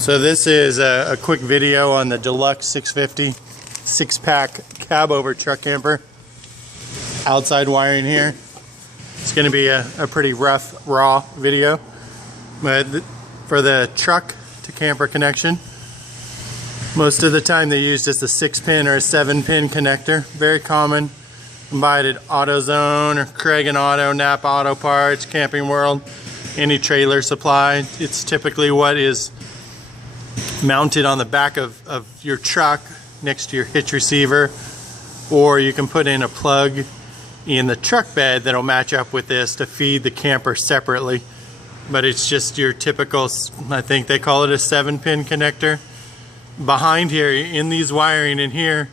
So this is a quick video on the Delux 650 six-pack Cabover truck camper. Outside wiring here. It's going to be a pretty rough, raw video. But for the truck to camper connection, most of the time they use just a 6-pin or a 7-pin connector. Very common. Buy it at AutoZone or Craig and Auto, Napa Auto Parts, Camping World, any trailer supply. It's typically what is mounted on the back of your truck next to your hitch receiver, or you can put in a plug in the truck bed that'll match up with this to feed the camper separately. But it's just your typical, I think they call it a 7-pin connector. Behind here, in these wiring in here,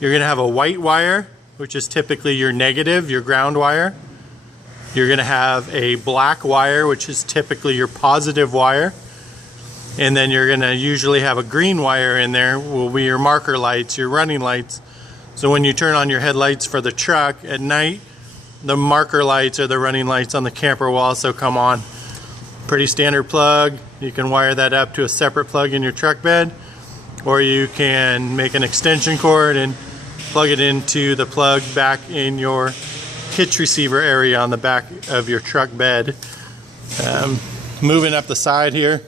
you're going to have a white wire, which is typically your negative, your ground wire. You're going to have a black wire, which is typically your positive wire. And then you're going to usually have a green wire in there, will be your marker lights, your running lights. So when you turn on your headlights for the truck at night, the marker lights or the running lights on the camper will also come on. Pretty standard plug. You can wire that up to a separate plug in your truck bed, or you can make an extension cord and plug it into the plug back in your hitch receiver area on the back of your truck bed. Moving up the side here,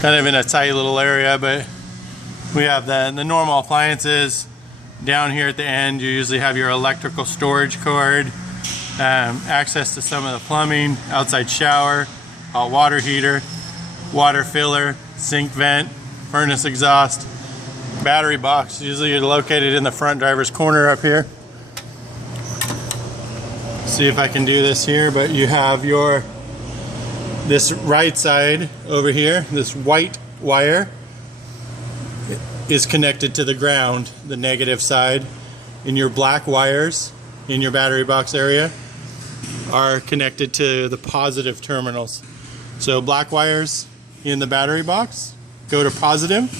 kind of in a tight little area, but we have the normal appliances. Down here at the end, you usually have your electrical storage cord, access to some of the plumbing, outside shower, hot water heater, water filler, sink vent, furnace exhaust, battery box. Usually located in the front driver's corner up here. See if I can do this here, but you have this right side over here, this white wire is connected to the ground, the negative side, and your black wires in your battery box area are connected to the positive terminals. So black wires in the battery box go to positive,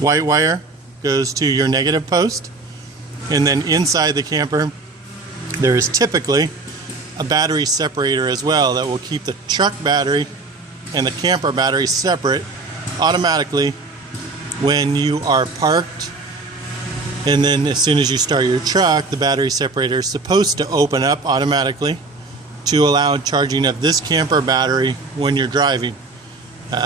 white wire goes to your negative post, and then inside the camper there is typically a battery separator as well that will keep the truck battery and the camper battery separate automatically when you are parked. And then as soon as you start your truck, the battery separator is supposed to open up automatically to allow charging of this camper battery when you're driving.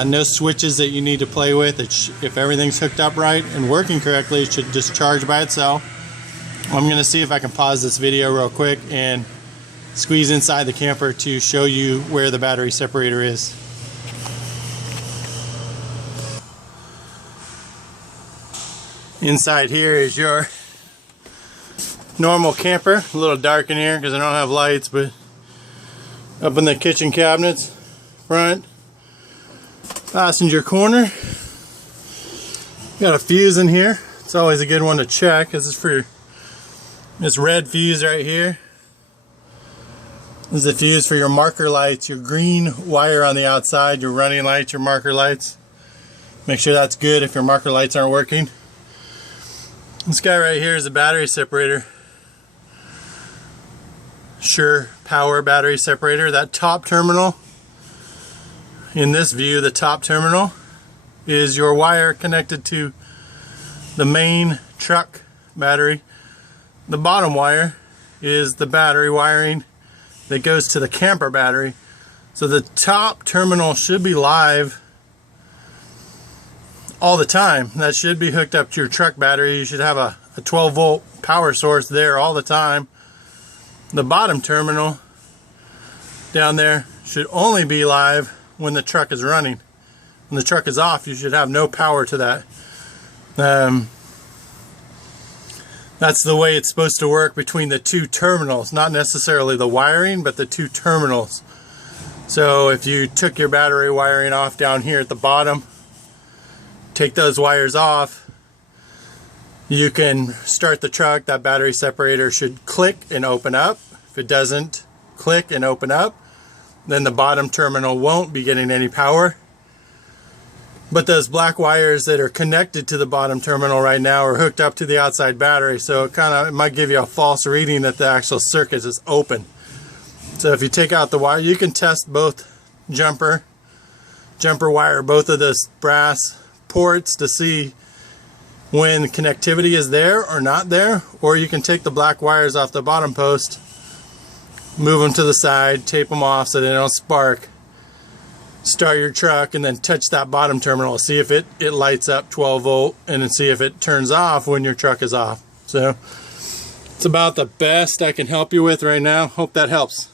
No switches that you need to play with. If everything's hooked up right and working correctly, it should just charge by itself. I'm going to see if I can pause this video real quick and squeeze inside the camper to show you where the battery separator is. Inside here is your normal camper. A little dark in here because I don't have lights, but up in the kitchen cabinets, front, passenger corner. Got a fuse in here. It's always a good one to check. This is for this red fuse right here. This is the fuse for your marker lights, your green wire on the outside, your running lights, your marker lights. Make sure that's good if your marker lights aren't working. This guy right here is a battery separator. Sure power battery separator. That top terminal, in this view, the top terminal is your wire connected to the main truck battery. The bottom wire is the battery wiring that goes to the camper battery. So the top terminal should be live all the time. That should be hooked up to your truck battery. You should have a 12-volt power source there all the time. The bottom terminal down there should only be live when the truck is running. When the truck is off, you should have no power to that. That's the way it's supposed to work between the two terminals, not necessarily the wiring, but the two terminals. So if you took your battery wiring off down here at the bottom, take those wires off, you can start the truck. That battery separator should click and open up. If it doesn't click and open up, then the bottom terminal won't be getting any power. But those black wires that are connected to the bottom terminal right now are hooked up to the outside battery, so it might give you a false reading that the actual circuit is open. So if you take out the wire, you can test both jumper jumper wire both of those brass ports to see when connectivity is there or not there, or you can take the black wires off the bottom post, move them to the side, tape them off so they don't spark, start your truck, and then touch that bottom terminal, see if it lights up 12 volt, and then see if it turns off when your truck is off. So it's about the best I can help you with right now. Hope that helps.